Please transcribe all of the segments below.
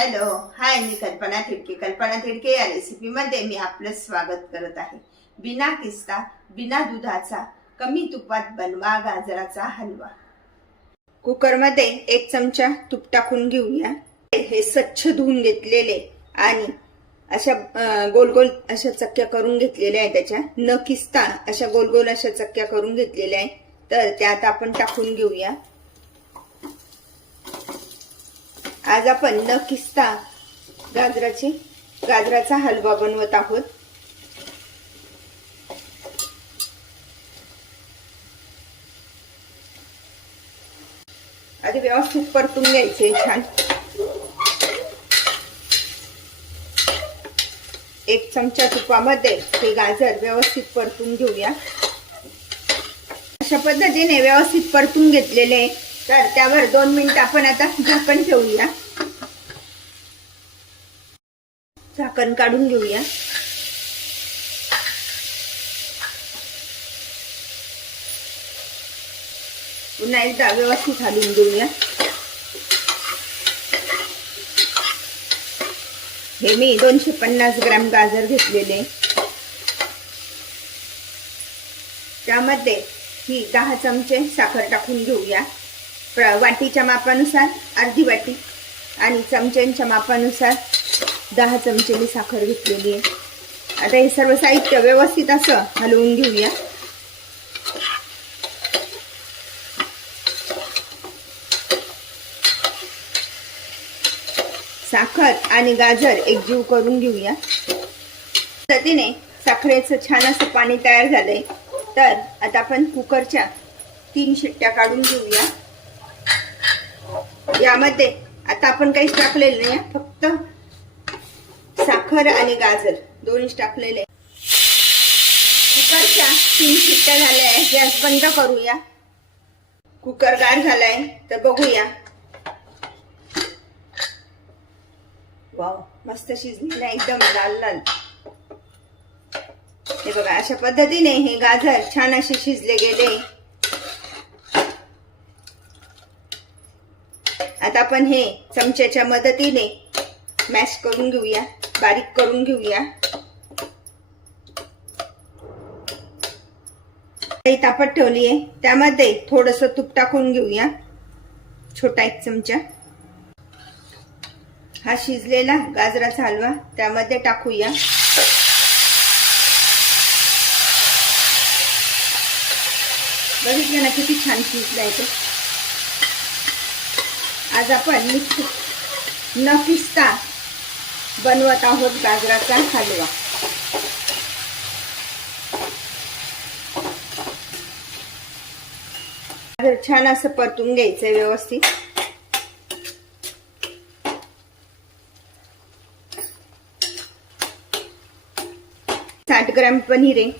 Hello hi, मी कल्पना थिडके. कल्पना थिडके या रेसिपीमध्ये मी आपलं स्वागत करत आहे. बिना किस्ता बिना दुधाचा कमी तुपात बनवा गाजराचा हलवा. कुकरमध्ये 1 चमचा तूप टाकून घेऊया. हे स्वच्छ धुवून घेतलेले आणि अशा गोल गोल अशा चक्क्या करून घेतलेल्या आहेत. त्याच्या न किस्ता अशा गोल गोल अशा चक्क्या करून घेतलेल्या आहेत. तर त्यात आपण टाकून घेऊया. आज आपण न किस्ता गाजराचा हलवा बनवत आहोत. आधी व्यवस्थित परतून घ्यायचे. छान 1 चमचा तुपामध्ये हे गाजर व्यवस्थित परतून घेऊया. अशा पद्धतीने व्यवस्थित परतून घेतलेले. तर त्यावर 2 मिनिट आपण आता झाकण ठेवूया. झाकण काढून घेऊया. पुन्हा एकदा व्यवस्थित हलवून घेऊया. हे मी 250 ग्रॅम गाजर घेतलेले. त्यामध्ये ही 10 चमचे साखर टाकून घेऊया. वाटीच्या मापानुसार अर्धी वाटी आणि चमच्यांच्या मापानुसार 10 चमचे मी साखर घेतलेली आहे. आता हे सर्व साहित्य व्यवस्थित असं हलवून घेऊया. साखर आणि गाजर एकजीव करून घेऊया. पद्धतीने साखरेचं छान असं पाणी तयार झालंय. तर आता आपण कुकरच्या 3 शिट्ट्या काढून घेऊया. यामध्ये आता आपण काहीच टाकलेलं नाही, फक्त साखर आणि गाजर दोन्हीच टाकलेले. कुकरच्या 3 शिट्ट्या झाल्या आहेत. गॅस बंद करूया. कुकर गार झालाय तर बघूया. वाव, मस्त शिजलेला एकदम लाल लाल. हे बघा, अशा पद्धतीने हे गाजर छान असे शिजले गेले. आता आपण हे चमच्याच्या मदतीने मॅश करून घेऊया, बारीक करून घेऊया. तापत ठेवली आहे, त्यामध्ये थोडंसं तूप टाकून घेऊया. छोटा 1 चमचा. हा शिजलेला गाजराचा हलवा त्यामध्ये टाकूया. बघितलं ना किती छान शिजलाय तो. आज आपण न किस्ता बनवत आहोत गाजराचा हलवा. गाजर छान असं परतून घ्यायचंय व्यवस्थित. साठ ग्रॅम पनीर आहे,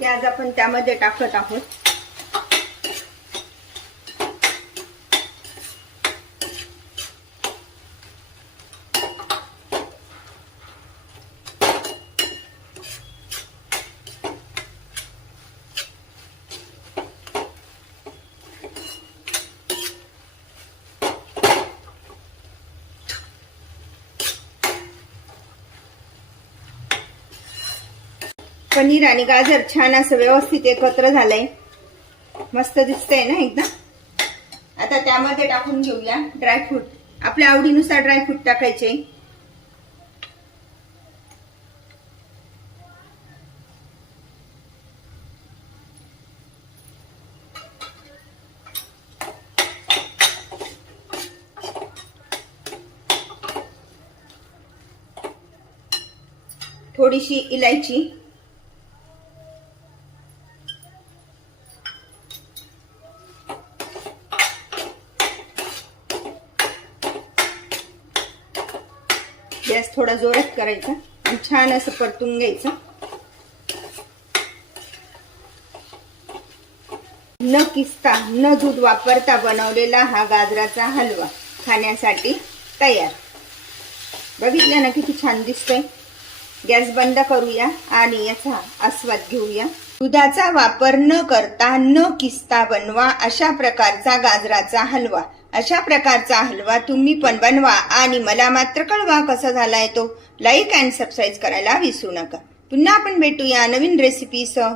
ते आज आपण त्यामध्ये टाकत आहोत. पनीर आणि गाजर छान असं व्यवस्थित एकत्र झालंय. मस्त दिसतंय ना एकदम. आता त्यामध्ये टाकून घेऊया ड्रायफ्रूट. आपल्या आवडीनुसार ड्रायफ्रूट टाकायचे. थोडीशी इलायची. गॅस थोडा जोरात करायचा आणि छान असं परतून घ्यायचं. न किस्ता न दूध वापरता बनवलेला हा गाजराचा हलवा खाण्यासाठी तयार. बघितलं ना किती छान दिसतंय. गॅस बंद करूया आणि याचा आस्वाद घेऊया. दुधाचा वापर न करता न किसता बनवा अशा प्रकारचा गाजराचा हलवा. अशा प्रकारचा हलवा तुम्ही पण बनवा आणि मला मात्र कळवा कसा झालाय तो. लाईक अँड सबस्क्राईब करायला विसरू नका. पुन्हा आपण भेटूया नवीन रेसिपीसह.